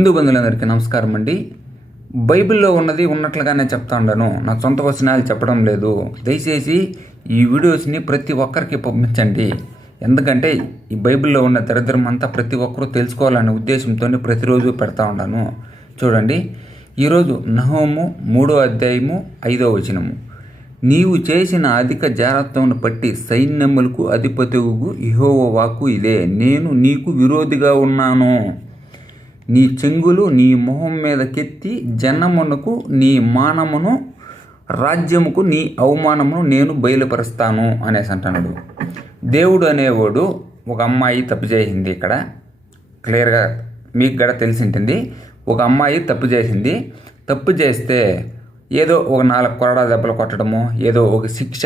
హిందూ బంధువులందరికీ నమస్కారం అండి. బైబిల్లో ఉన్నది ఉన్నట్లుగానే చెప్తా ఉండను. నా సొంత వచనాలు చెప్పడం లేదు. దయచేసి ఈ వీడియోస్ని ప్రతి ఒక్కరికి పంపించండి. ఎందుకంటే ఈ బైబిల్లో ఉన్న దరిద్రం అంతా ప్రతి ఒక్కరూ తెలుసుకోవాలనే ఉద్దేశంతో ప్రతిరోజు పెడతా ఉన్నాను చూడండి. ఈరోజు నహోము మూడో అధ్యాయము ఐదో వచనము. నీవు చేసిన అధిక జాగ్రత్తను బట్టి సైన్యములకు అధిపతివుకు ఇహోవ వాకు ఇదే. నేను నీకు విరోధిగా ఉన్నాను. నీ చెంగులు నీ మొహం మీద కెత్తి జనమునకు నీ మానమును రాజ్యముకు నీ అవమానమును నేను బయలుపరుస్తాను అనేసి అంటున్నాడు. దేవుడు అనేవాడు ఒక అమ్మాయి తప్పు చేసింది ఇక్కడ. క్లియర్గా మీకు కూడా తెలిసి ఉంటుంది. ఒక అమ్మాయి తప్పు చేసింది. తప్పు చేస్తే ఏదో ఒక నాలుగు కొరడా దెబ్బలు కొట్టడము ఏదో ఒక శిక్ష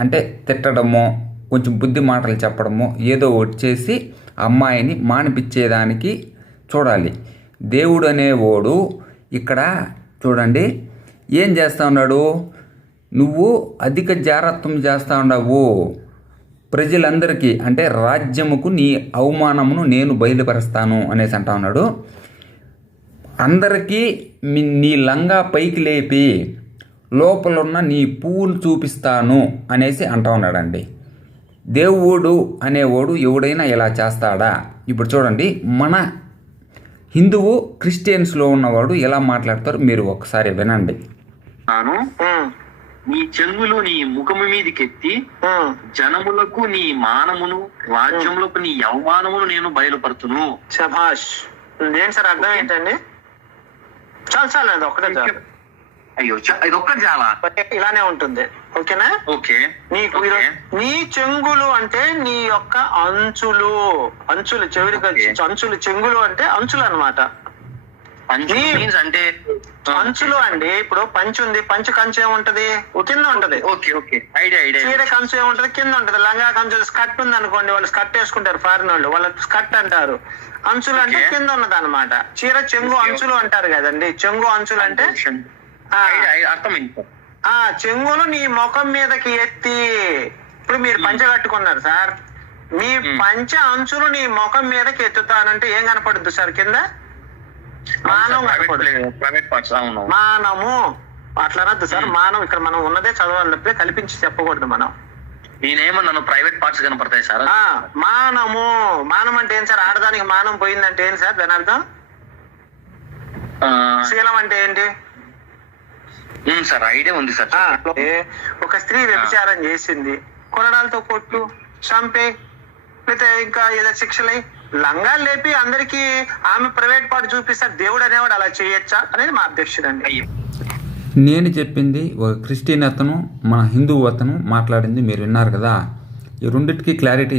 అంటే తిట్టడము కొంచెం బుద్ధి మాటలు చెప్పడము ఏదో ఒకటి చేసి ఆ అమ్మాయిని మానిపించేదానికి చూడాలి దేవుడు అనేవాడు ఇక్కడ చూడండి. ఏం చేస్తూ ఉన్నాడు? నువ్వు అధిక జాగ్రత్తం చేస్తా ఉండవు. ప్రజలందరికీ అంటే రాజ్యముకు నీ అవమానమును నేను బయలుపరుస్తాను అనేసి అంటా ఉన్నాడు. అందరికీ నీ లంగా పైకి లేపి లోపలున్న నీ పువ్వులు చూపిస్తాను అనేసి అంటా ఉన్నాడండి. దేవుడు అనేవాడు ఎవడైనా ఇలా చేస్తాడా? ఇప్పుడు చూడండి. మన హిందువు క్రిస్టియన్స్లో ఉన్నవాడు ఎలా మాట్లాడతారు మీరు ఒకసారి వినండి. నాను ఉమ్, నీ చెంగులు నీ ముఖము మీదికెత్తి. జనములకు నీ మానమును రాజ్యములకు నీ అవమానమును నేను బయలుపరుతును. శభాష్. ఏంటి సార్ అర్థం ఏంటండి? చాలు చాలు అది ఒకటే చాలు. అయ్యో ఇది ఒక్కటి చాలా. ఇలానే ఉంటుంది. ఓకేనా? ఓకే నీకు నీ చెంగులు అంటే నీ యొక్క అంచులు. అంచులు ఓకే. అంచులు చెంగులు అంటే అంచులు మీన్స్ అంటే అంచులు అండి ఇప్పుడు పంచు ఉంది పంచు కంచు ఏముంటది? కింద ఉంటది. Okay okay. Idea idea. చీర కంచు ఏముంటది? కింద ఉంటది. లంగా కంచు స్కర్ట్ ఉంది అనుకోండి వాళ్ళు స్కర్ట్ వేసుకుంటారు ఫారిన్ వాళ్ళు. వాళ్ళ స్కర్ట్ అంటారు. అంచులు అంటే. కింద ఉన్నది అనమాట చీర చెంగు. అంచులు అంటారు కదండి. చెంగు అంచులు అంటే అర్థమైంది. ఆ చెంగును నీ ముఖం మీదకి ఎత్తి ఇప్పుడు మీరు పంచ కట్టుకున్నారు సార్. మీ. పంచ అంచులు నీ ముఖం మీదకి ఎత్తుతానంటే ఏం కనపడుద్ది సార్ కింద? మానం మానము. అట్లా అనద్దు సార్. మానం ఇక్కడ మనం ఉన్నదే చదవాలి తప్పితే కల్పించి చెప్పకూడదు మనం. నేనేమన్నాను ప్రైవేట్ పార్ట్స్ కనపడతాయి సార్. మానము. మానం అంటే ఏం సార్? ఆడదానికి మానం పోయిందంటే ఏంటి సార్ దాని అర్థం? శీలం అంటే ఏంటి? సార్ ఐడియా ఉంది సార్. ఒక స్త్రీ వ్యభిచారం చేసింది. కొరడాలతో కొట్టు చంపే లేకపోతే ఇంకా ఏదో శిక్షలై లంగాలు లేపి అందరికి ఆమె ప్రైవేట్ పార్ట్ చూపిస్తారు దేవుడు అనేవాడు అలా చేయొచ్చా అనేది మా అధ్యక్షుడు అండి నేను చెప్పింది ఒక క్రిస్టియన్ అతను మన హిందూ అతను మాట్లాడింది మీరు విన్నారు కదా. ఈ రెండింటికి క్లారిటీ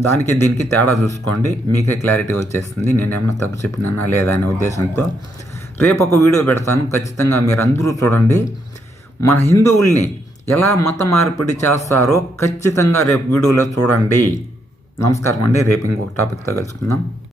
దానికి దీనికి తేడా చూసుకోండి మీకే క్లారిటీ వచ్చేస్తుంది. నేనేమన్నా తప్పు చెప్పినా లేదా అనే ఉద్దేశంతో. రేపు ఒక వీడియో పెడతాను. ఖచ్చితంగా మీరు అందరూ చూడండి. మన హిందువుల్ని ఎలా మత మార్పిడి చేస్తారో ఖచ్చితంగా రేపు వీడియోలో చూడండి. నమస్కారం అండి. రేపు ఇంకొక టాపిక్తో కలుసుకుందాం.